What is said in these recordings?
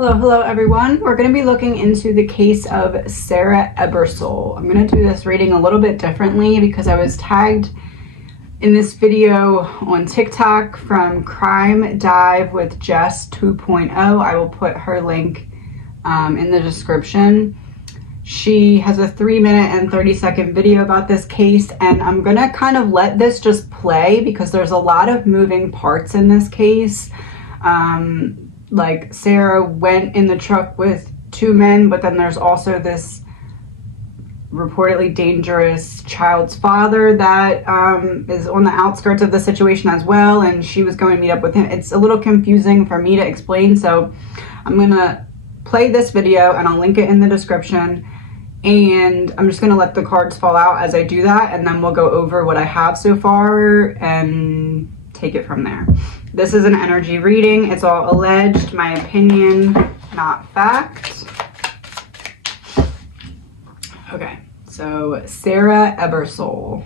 Hello everyone. We're going to be looking into the case of SARA EBERSOLE. I'm going to do this reading a little bit differently because I was tagged in this video on TikTok from Crime Dive with Jess 2.0. I will put her link in the description. She has a 3-minute and 30-second video about this case, and I'm going to kind of let this just play because there's a lot of moving parts in this case. Like SARA went in the truck with 2 men, but then there's also this reportedly dangerous child's father that is on the outskirts of the situation as well, and she was going to meet up with him. It's a little confusing for me to explain, so I'm gonna play this video and I'll link it in the description, and I'm just gonna let the cards fall out as I do that, and then we'll go over what I have so far and take it from there. This is an energy reading. It's all alleged, my opinion, not fact. Okay, so SARA EBERSOLE.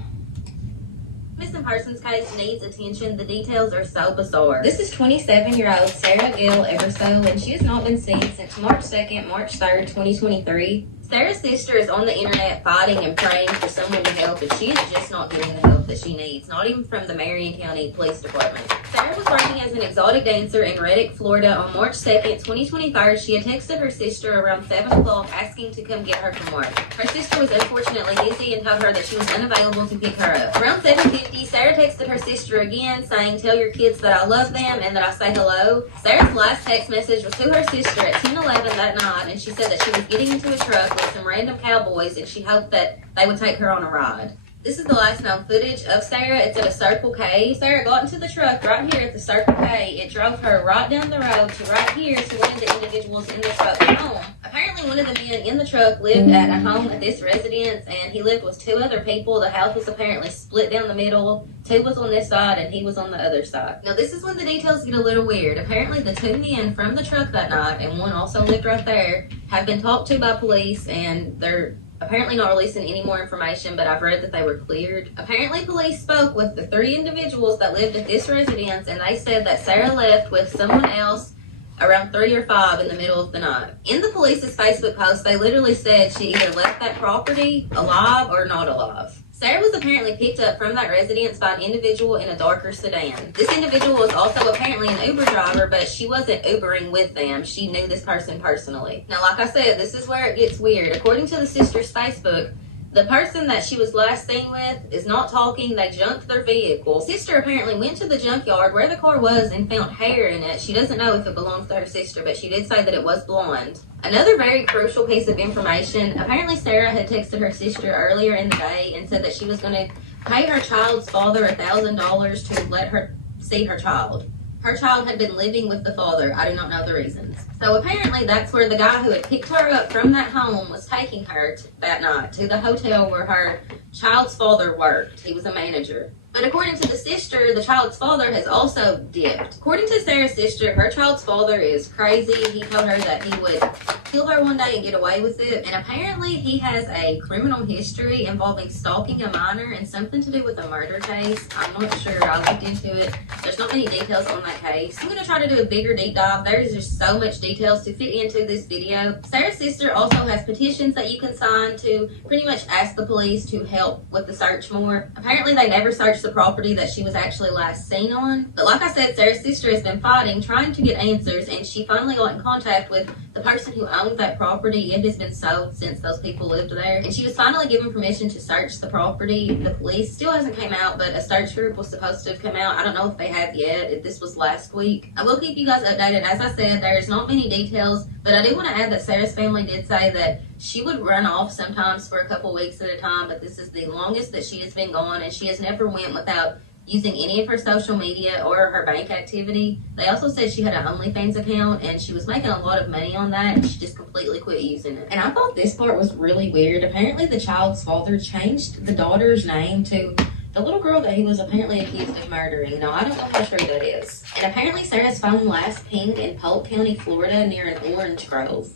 Missing persons case needs attention. The details are so bizarre. This is 27-year-old Sarah Gill Ebersole, and she has not been seen since March 2nd, March 3rd, 2023. Sarah's sister is on the internet fighting and praying for someone to help, and she is just not getting the help that she needs, not even from the Marion County Police Department. Sarah was working as an exotic dancer in Reddick, Florida on March 2nd, 2023. She had texted her sister around 7 o'clock asking to come get her from work. Her sister was unfortunately busy and told her that she was unavailable to pick her up. Around 7:50, Sarah texted her sister again saying, "Tell your kids that I love them and that I say hello." Sarah's last text message was to her sister at 10:11 that night, and she said that she was getting into a truck with some random cowboys and she hoped that they would take her on a ride. This is the last known footage of Sarah. It's at a Circle K. Sarah got into the truck right here at the Circle K. It drove her right down the road to right here to one of the individuals in the truck home. Apparently one of the men in the truck lived at a home at this residence, and he lived with 2 other people. The house was apparently split down the middle. 2 was on this side and he was on the other side. Now this is when the details get a little weird. Apparently the 2 men from the truck that night, and one also lived right there, have been talked to by police, and they're apparently not releasing any more information, but I've read that they were cleared. Apparently police spoke with the 3 individuals that lived at this residence, and they said that Sarah left with someone else around 3 or 5 in the middle of the night. In the police's Facebook post, they literally said she either left that property alive or not alive. Sarah was apparently picked up from that residence by an individual in a darker sedan. This individual was also apparently an Uber driver, but she wasn't Ubering with them. She knew this person personally. Now, like I said, this is where it gets weird. According to the sister's Facebook, the person that she was last seen with is not talking. They junked their vehicle. Sister apparently went to the junkyard where the car was and found hair in it. She doesn't know if it belongs to her sister, but she did say that it was blonde. Another very crucial piece of information, apparently Sarah had texted her sister earlier in the day and said that she was going to pay her child's father $1,000 to let her see her child. Her child had been living with the father. I do not know the reasons. So apparently that's where the guy who had picked her up from that home was taking her that night to the hotel where her child's father worked. He was a manager. But according to the sister, the child's father has also dipped. According to Sarah's sister, her child's father is crazy. He told her that he would kill her one day and get away with it. And apparently he has a criminal history involving stalking a minor and something to do with a murder case. I'm not sure. I looked into it. There's not many details on that case. I'm going to try to do a bigger deep dive. There's just so much details to fit into this video. Sarah's sister also has petitions that you can sign to pretty much ask the police to help with the search more. Apparently they never searched the property that she was actually last seen on. But like I said, Sarah's sister has been fighting, trying to get answers, and she finally got in contact with the person who owns that property. It has been sold since those people lived there. And she was finally given permission to search the property. The police still hasn't came out, but a search group was supposed to have come out. I don't know if they have yet. This was last week. I will keep you guys updated. As I said, there's not many details, but I do want to add that Sarah's family did say that she would run off sometimes for a couple weeks at a time, but this is the longest that she has been gone, and she has never went without using any of her social media or her bank activity. They also said she had an OnlyFans account, and she was making a lot of money on that, and she just completely quit using it. And I thought this part was really weird. Apparently the child's father changed the daughter's name to the little girl that he was apparently accused of murdering. Now, I don't know how true that is. And apparently Sarah's phone last pinged in Polk County, Florida, near an orange grove.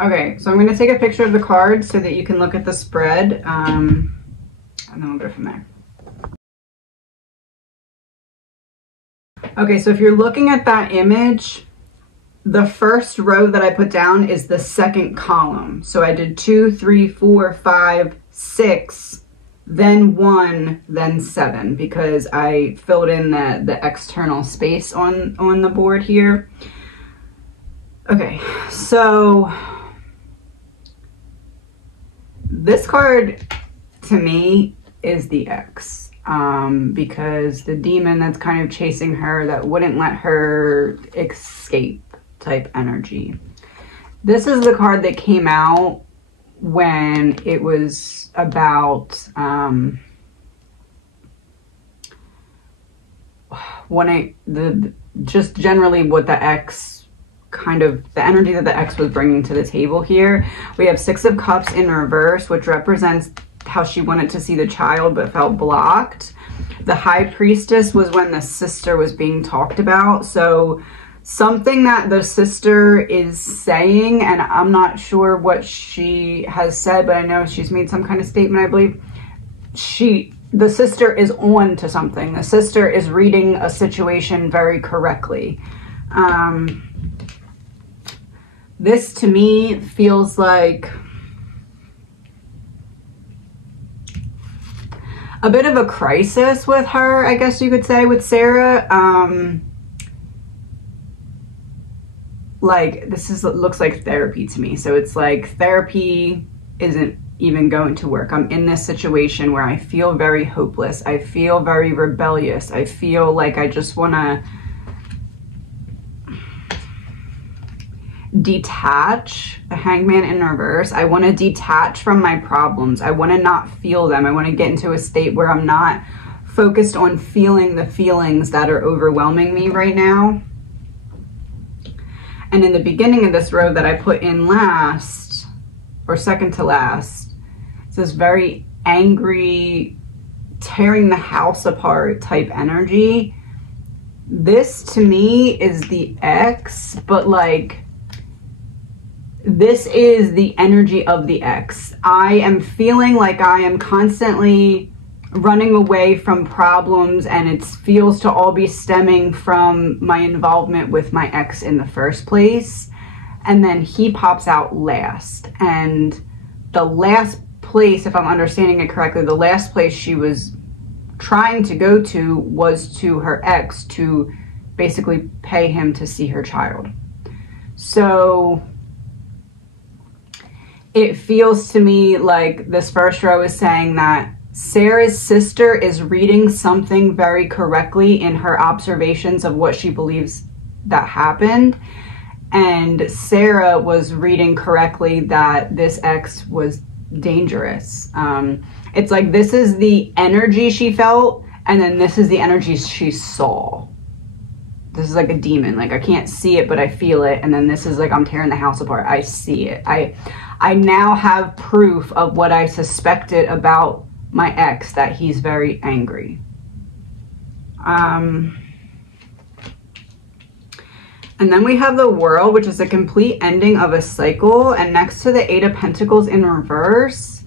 Okay, so I'm going to take a picture of the card so that you can look at the spread, and then we'll go from there. Okay, so if you're looking at that image, the first row that I put down is the second column. So I did 2, 3, 4, 5, 6, then 1, then 7, because I filled in the external space on the board here. Okay, so this card to me is the X, because the demon that's kind of chasing her, that wouldn't let her escape type energy. This is the card that came out when it was about just generally what the X, kind of the energy that the X was bringing to the table here. We have 6 of Cups in reverse, which represents how she wanted to see the child but felt blocked. The High Priestess was when the sister was being talked about. So something that the sister is saying, and I'm not sure what she has said, but I know she's made some kind of statement, I believe. The sister is on to something. The sister is reading a situation very correctly. This to me feels like a bit of a crisis with her, I guess you could say, with Sarah. Like, this looks like therapy to me. So it's like therapy isn't even going to work. I'm in this situation where I feel very hopeless. I feel very rebellious. I feel like I just want to detach. The Hangman in reverse. I want to detach from my problems. I want to not feel them. I want to get into a state where I'm not focused on feeling the feelings that are overwhelming me right now. And in the beginning of this row that I put in last, or second to last, it's this very angry, tearing the house apart type energy. This to me is the X, but like, this is the energy of the X. I am feeling like I am constantly running away from problems, and it feels to all be stemming from my involvement with my ex in the first place. And then he pops out last. And the last place, if I'm understanding it correctly, the last place she was trying to go to was to her ex to basically pay him to see her child. So it feels to me like this first row is saying that Sarah's sister is reading something very correctly in her observations of what she believes that happened. And Sarah was reading correctly that this ex was dangerous. It's like this is the energy she felt, and then this is the energy she saw. This is like a demon. Like, I can't see it, but I feel it. And then this is like, I'm tearing the house apart. I see it. I now have proof of what I suspected about my ex, that he's very angry. And then we have the World, which is a complete ending of a cycle. And next to the 8 of Pentacles in reverse,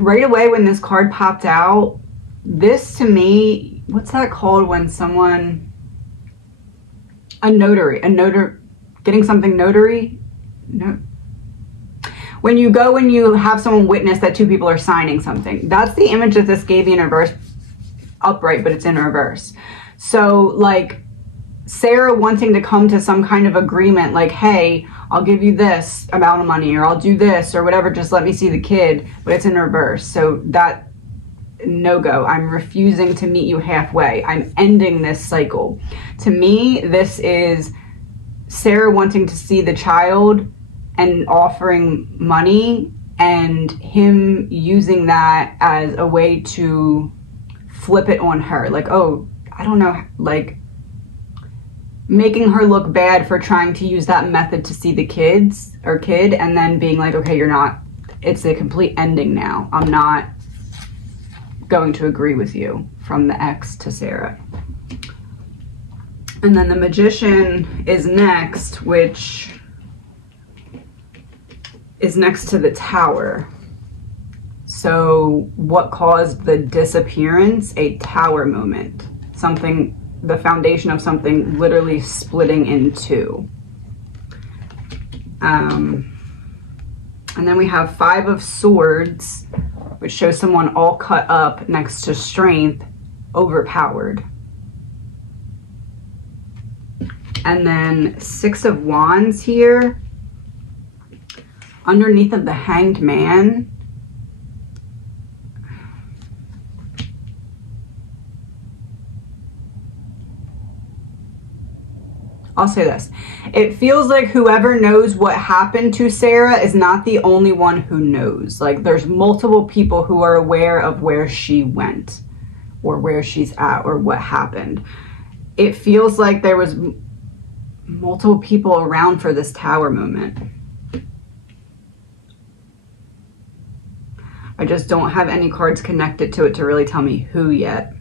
right away when this card popped out, this to me, what's that called when someone, a notary, getting something notary? No. When you go and you have someone witness that 2 people are signing something. That's the image that this gave me in reverse, upright, but it's in reverse. So like Sarah wanting to come to some kind of agreement, like, hey, I'll give you this amount of money, or I'll do this or whatever, just let me see the kid, but it's in reverse. So that, no go. I'm refusing to meet you halfway. I'm ending this cycle. To me, this is Sarah wanting to see the child and offering money, and him using that as a way to flip it on her. Like, oh, I don't know, like making her look bad for trying to use that method to see the kid, and then being like, okay, you're not, it's a complete ending now. I'm not going to agree with you, from the ex to Sarah. And then the Magician is next, which is next to the Tower. So what caused the disappearance? A Tower moment. Something the foundation of something literally splitting in two. And then we have 5 of Swords, which shows someone all cut up next to Strength, overpowered. And then 6 of Wands here, underneath of the Hanged Man. I'll say this. It feels like whoever knows what happened to Sarah is not the only one who knows. Like, there's multiple people who are aware of where she went or where she's at or what happened. It feels like there was multiple people around for this Tower moment. I just don't have any cards connected to it to really tell me who yet.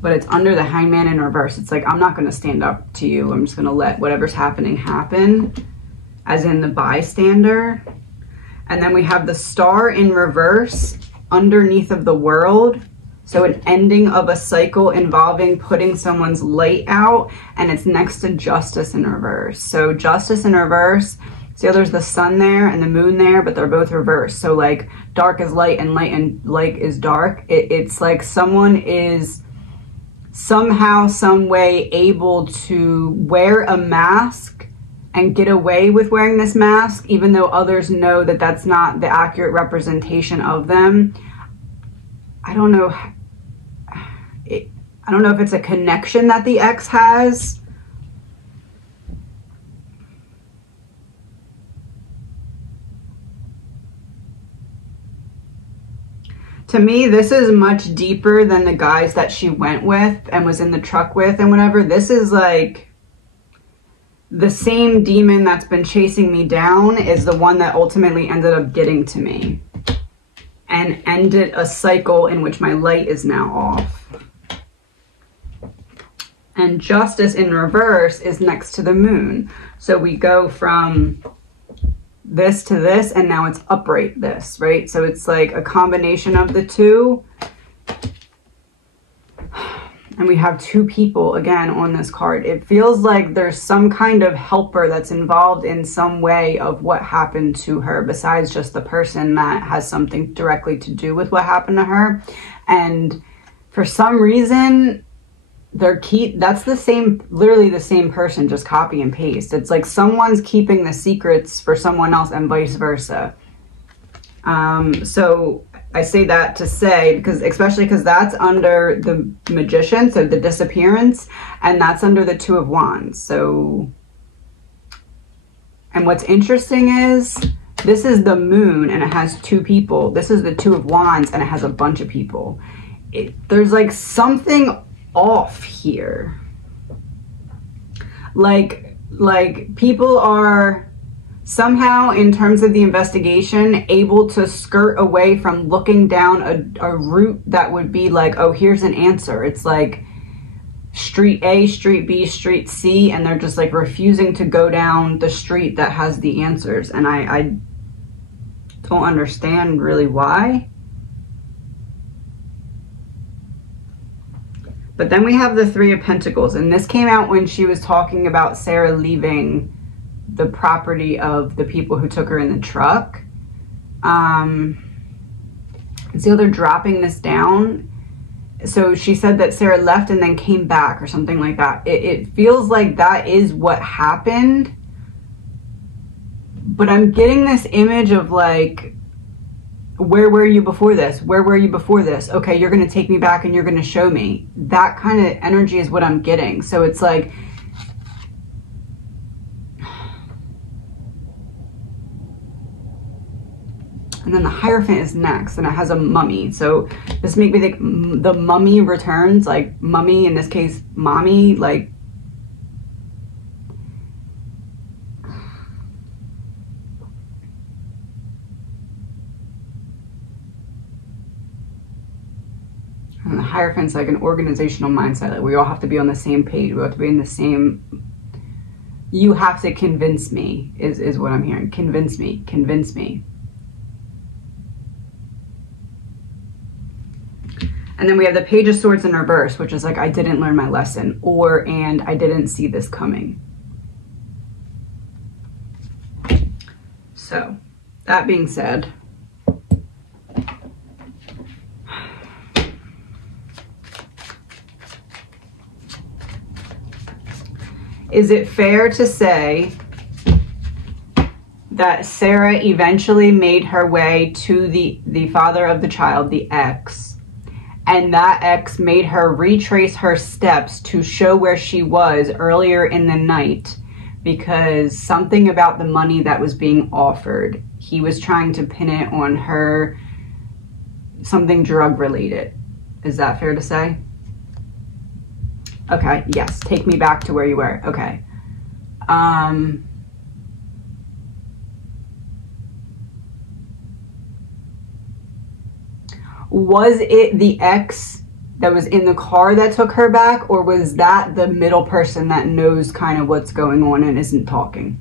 But it's under the Hangman in reverse. It's like, I'm not going to stand up to you. I'm just going to let whatever's happening happen, as in the bystander. And then we have the Star in reverse underneath of the World. So an ending of a cycle involving putting someone's light out, and it's next to Justice in reverse. So Justice in reverse, see, there's the sun there and the moon there, but they're both reversed. So like dark is light and light is dark. It's like someone is somehow, some way able to wear a mask and get away with wearing this mask, even though others know that that's not the accurate representation of them. I don't know. I don't know if it's a connection that the ex has. To me, this is much deeper than the guys that she went with and was in the truck with and whatever. This is like the same demon that's been chasing me down is the one that ultimately ended up getting to me and ended a cycle in which my light is now off. And Justice in reverse is next to the moon. So we go from this to this, and now it's upright this, right? So it's like a combination of the two. And we have 2 people again on this card. It feels like there's some kind of helper that's involved in some way of what happened to her, besides just the person that has something directly to do with what happened to her. And for some reason, that's the same, literally the same person, just copy and paste. It's like someone's keeping the secrets for someone else and vice versa. So I say that to say, because especially because that's under the Magician, so the disappearance, and that's under the 2 of Wands. So, and what's interesting is this is the moon and it has 2 people. This is the 2 of Wands and it has a bunch of people. There's like something off here. Like people are somehow, in terms of the investigation, able to skirt away from looking down a route that would be like, oh, here's an answer. It's like street A, street B, street C, and they're just like refusing to go down the street that has the answers. And I don't understand really why. But then we have the 3 of Pentacles, and this came out when she was talking about Sarah leaving the property of the people who took her in the truck. So they're dropping this down. So she said that Sarah left and then came back or something like that. It feels like that is what happened. But I'm getting this image of like, where were you before this? Where were you before this? Okay, you're going to take me back and you're going to show me. That kind of energy is what I'm getting. So it's like, and then the Hierophant is next, and it has a mummy. So this makes me think the mummy returns, like mummy, in this case, mommy, like, and the Hierophant's like an organizational mindset. Like we all have to be on the same page. We have to be in the same, you have to convince me, is what I'm hearing. Convince me, convince me. And then we have the Page of Swords in reverse, which is like, I didn't learn my lesson, or, and I didn't see this coming. So, that being said, is it fair to say that Sarah eventually made her way to the father of the child, the ex, and that ex made her retrace her steps to show where she was earlier in the night because something about the money that was being offered, he was trying to pin it on her, something drug related. Is that fair to say? Okay, yes, take me back to where you were. Okay. Was it the ex that was in the car that took her back, or was that the middle person that knows kind of what's going on and isn't talking?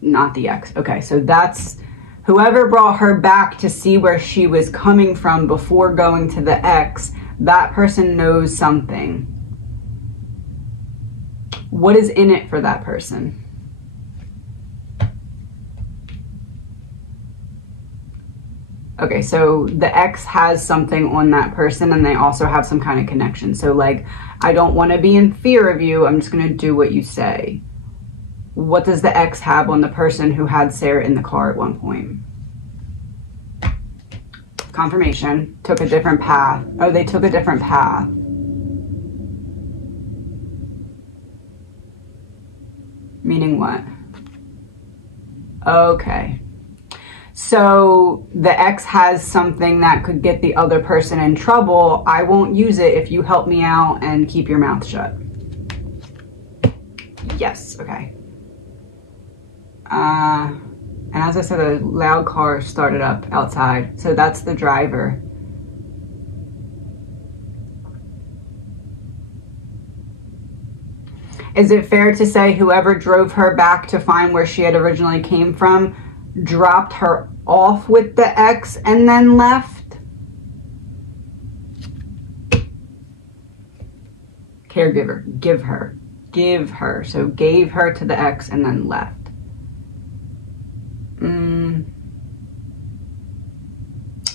Not the ex. Okay, so that's whoever brought her back to see where she was coming from before going to the ex. That person knows something. What is in it for that person? Okay, so the ex has something on that person and they also have some kind of connection. So like, I don't want to be in fear of you. I'm just going to do what you say. What does the ex have on the person who had Sarah in the car at one point? Confirmation. Took a different path. Oh, they took a different path. Meaning what? Okay. So the ex has something that could get the other person in trouble. I won't use it if you help me out and keep your mouth shut. Yes, okay. And as I said, a loud car started up outside. So that's the driver. Is it fair to say whoever drove her back to find where she had originally came from dropped her off with the ex and then left? Caregiver, give her. So gave her to the ex and then left.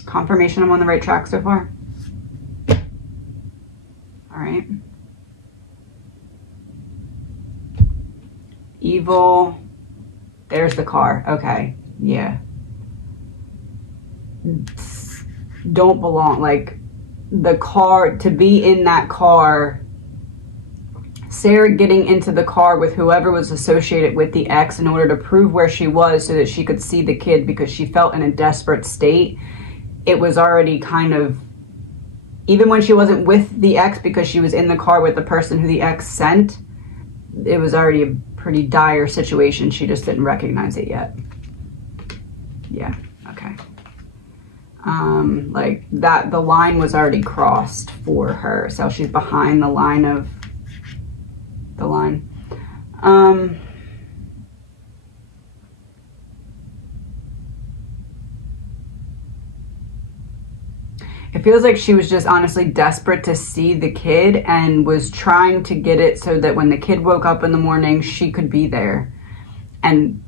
Confirmation I'm on the right track so far? All right. Evil. There's the car. Okay. Yeah. Don't belong. Like, the car, to be in that car, Sarah getting into the car with whoever was associated with the ex in order to prove where she was so that she could see the kid because she felt in a desperate state. It was already kind of, even when she wasn't with the ex because she was in the car with the person who the ex sent, it was already a pretty dire situation. She just didn't recognize it yet. Yeah, okay. Like that, the line was already crossed for her. So she's behind the line of the line. It feels like she was just honestly desperate to see the kid and was trying to get it so that when the kid woke up in the morning, she could be there, and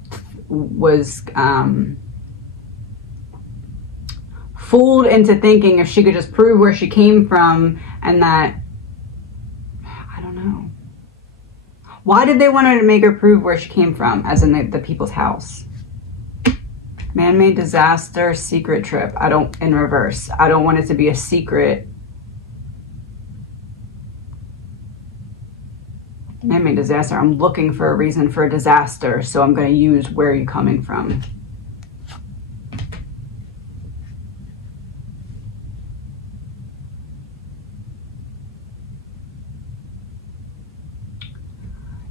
was fooled into thinking if she could just prove where she came from and that, I don't know. Why did they want her to make her prove where she came from, as in the people's house? Man-made disaster, secret trip. In reverse. I don't want it to be a secret. Man-made disaster. I'm looking for a reason for a disaster, so I'm going to use where are you coming from.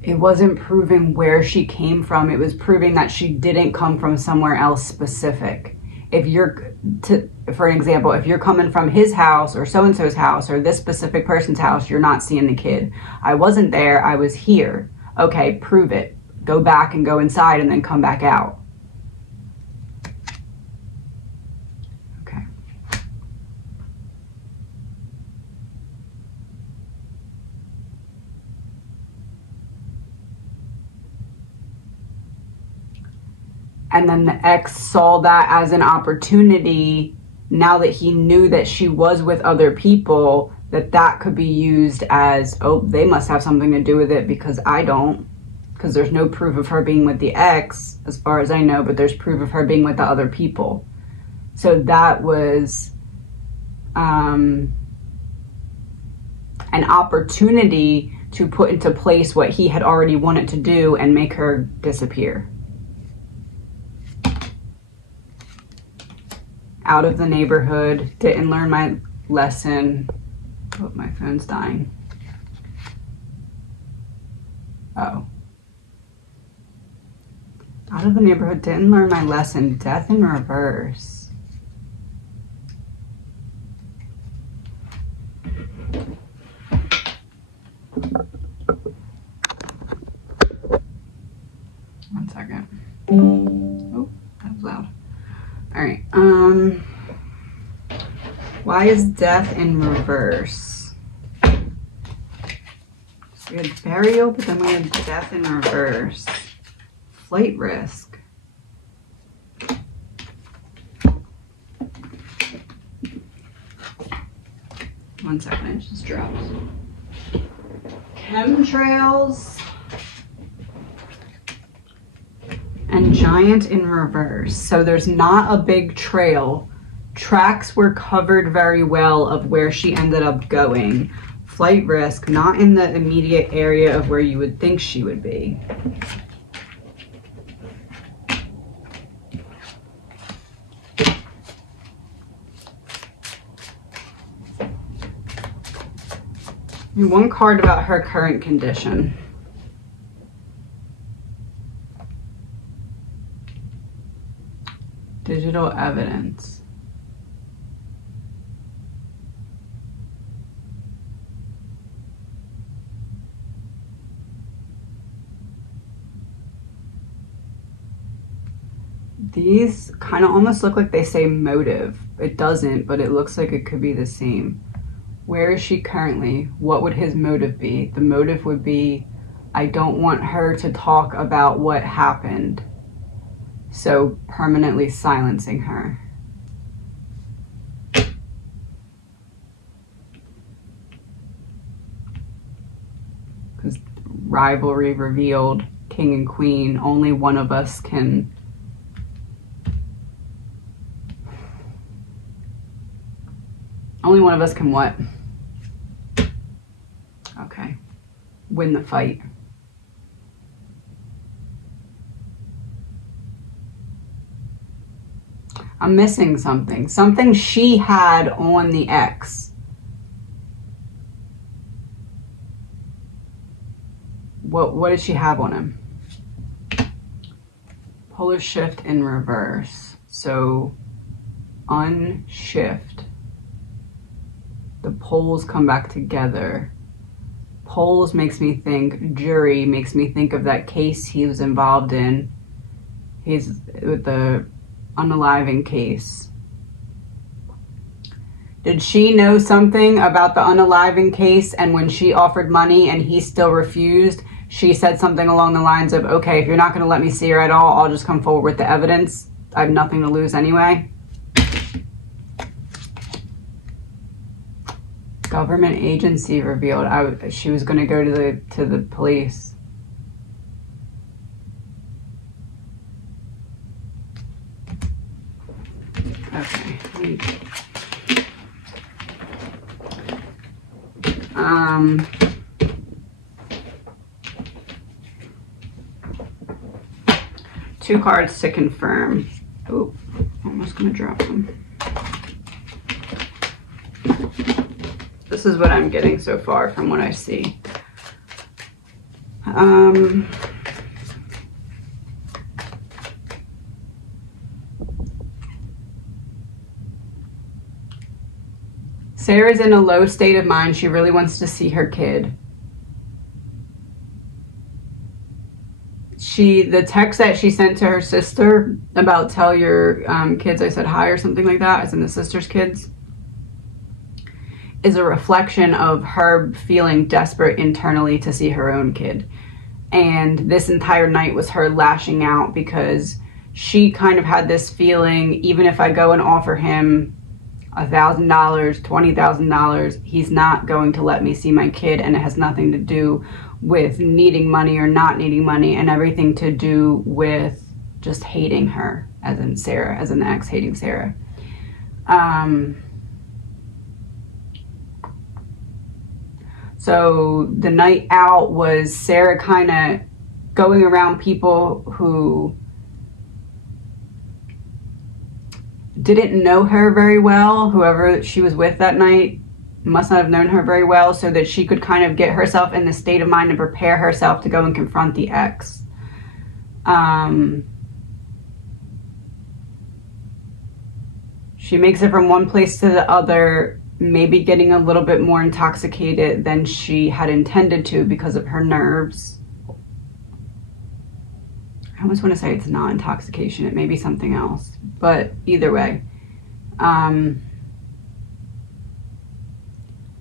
It wasn't proving where she came from. It was proving that she didn't come from somewhere else specific. If you're, for an example, if you're coming from his house or so-and-so's house or this specific person's house, you're not seeing the kid. I wasn't there, I was here. Okay, prove it. Go back and go inside and then come back out. Okay. And then the ex saw that as an opportunity, now that he knew that she was with other people, that could be used as, oh, they must have something to do with it because I don't. Because there's no proof of her being with the ex, as far as I know, but there's proof of her being with the other people. So that was an opportunity to put into place what he had already wanted to do and make her disappear. Out of the neighborhood, didn't learn my lesson. Oh, my phone's dying. Oh. Out of the neighborhood, didn't learn my lesson. Death in reverse. One second. Oh, that was loud. All right. Why is death in reverse? So we had burial, but then we had death in reverse. Flight risk. One second, it just dropped. Chemtrails. And giant in reverse. So there's not a big trail. Tracks were covered very well of where she ended up going. Flight risk, not in the immediate area of where you would think she would be. And one card about her current condition. Digital evidence. These kind of almost look like they say motive. It doesn't, but it looks like it could be the same. Where is she currently? What would his motive be? The motive would be, I don't want her to talk about what happened. So permanently silencing her. Because rivalry revealed, king and queen, only one of us can. Only one of us can what? Okay. Win the fight. I'm missing something. Something she had on the ex. What does she have on him? Polar shift in reverse. So unshift. The poles come back together. Poles makes me think, jury makes me think of that case he was involved in. He's with the unaliving case. Did she know something about the unaliving case, and when she offered money and he still refused, she said something along the lines of, okay, if you're not going to let me see her at all, I'll just come forward with the evidence. I have nothing to lose anyway. Government agency revealed. She was going to go to the police. Okay. 2 cards to confirm. Oh, almost going to drop them. This is what I'm getting so far from what I see. Sarah's in a low state of mind. She really wants to see her kid. The text that she sent to her sister about tell your kids I said hi or something like that, as in the sister's kids, is a reflection of her feeling desperate internally to see her own kid. And this entire night was her lashing out because she kind of had this feeling, even if I go and offer him $1,000, $20,000, he's not going to let me see my kid, and it has nothing to do with needing money or not needing money, and everything to do with just hating her, as in Sarah, as in the ex hating Sarah. So the night out was Sarah kind of going around people who didn't know her very well. Whoever she was with that night must not have known her very well, so that she could kind of get herself in the state of mind to prepare herself to go and confront the ex. She makes it from one place to the other, maybe getting a little bit more intoxicated than she had intended to because of her nerves. I almost want to say it's not intoxication, it may be something else, but either way.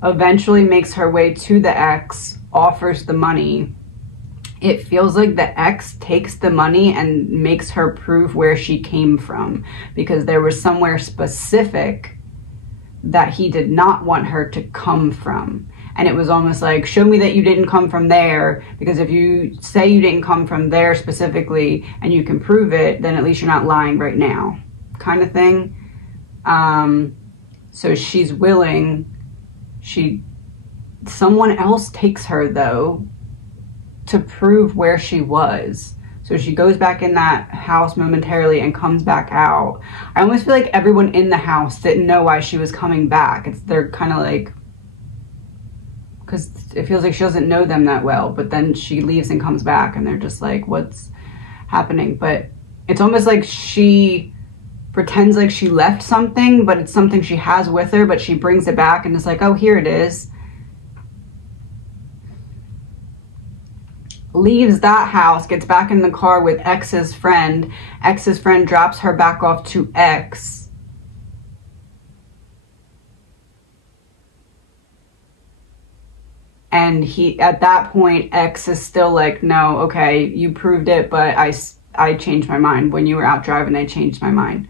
Eventually makes her way to the ex, offers the money. It feels like the ex takes the money and makes her prove where she came from, because there was somewhere specific that he did not want her to come from. And it was almost like, show me that you didn't come from there, because if you say you didn't come from there specifically and you can prove it, then at least you're not lying right now, kind of thing. So she's willing. Someone else takes her, though, to prove where she was. So she goes back in that house momentarily and comes back out. I almost feel like everyone in the house didn't know why she was coming back. They're kind of like, because it feels like she doesn't know them that well, but then she leaves and comes back and they're just like, what's happening? But it's almost like she pretends like she left something, but it's something she has with her, but she brings it back and it's like, oh, here it is. Leaves that house, gets back in the car with ex's friend. Ex's friend drops her back off to ex. And at that point, ex is still like, no, okay, you proved it, but I changed my mind. When you were out driving, I changed my mind.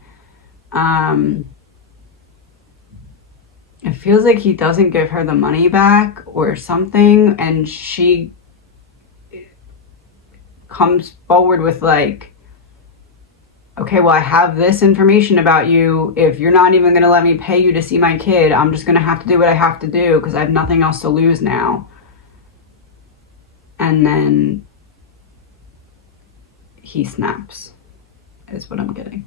It feels like he doesn't give her the money back or something, and she comes forward with like, okay, well, I have this information about you. If you're not even going to let me pay you to see my kid, I'm just going to have to do what I have to do because I have nothing else to lose now. And then he snaps, is what I'm getting.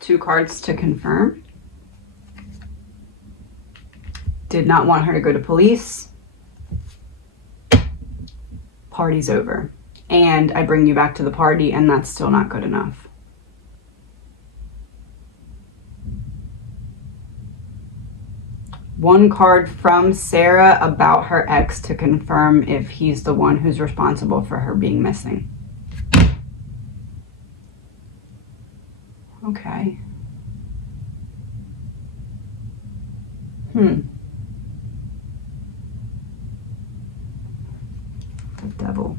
2 cards to confirm. Did not want her to go to police. Party's over. And I bring you back to the party, and that's still not good enough. One card from Sarah about her ex to confirm if he's the one who's responsible for her being missing. Okay. The devil.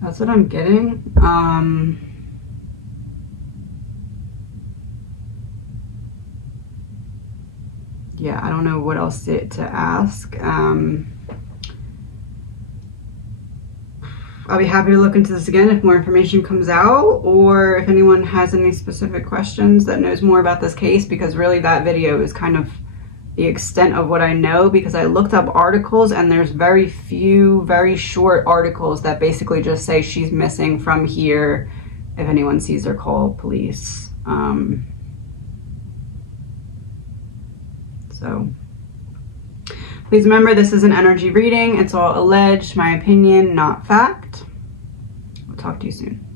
That's what I'm getting. Yeah, I don't know what else to ask. I'll be happy to look into this again if more information comes out, or if anyone has any specific questions that knows more about this case, because really that video is kind of the extent of what I know, because I looked up articles and there's very few, very short articles that basically just say she's missing from here. If anyone sees her, call police. So please remember, this is an energy reading. It's all alleged, my opinion, not fact. We'll talk to you soon.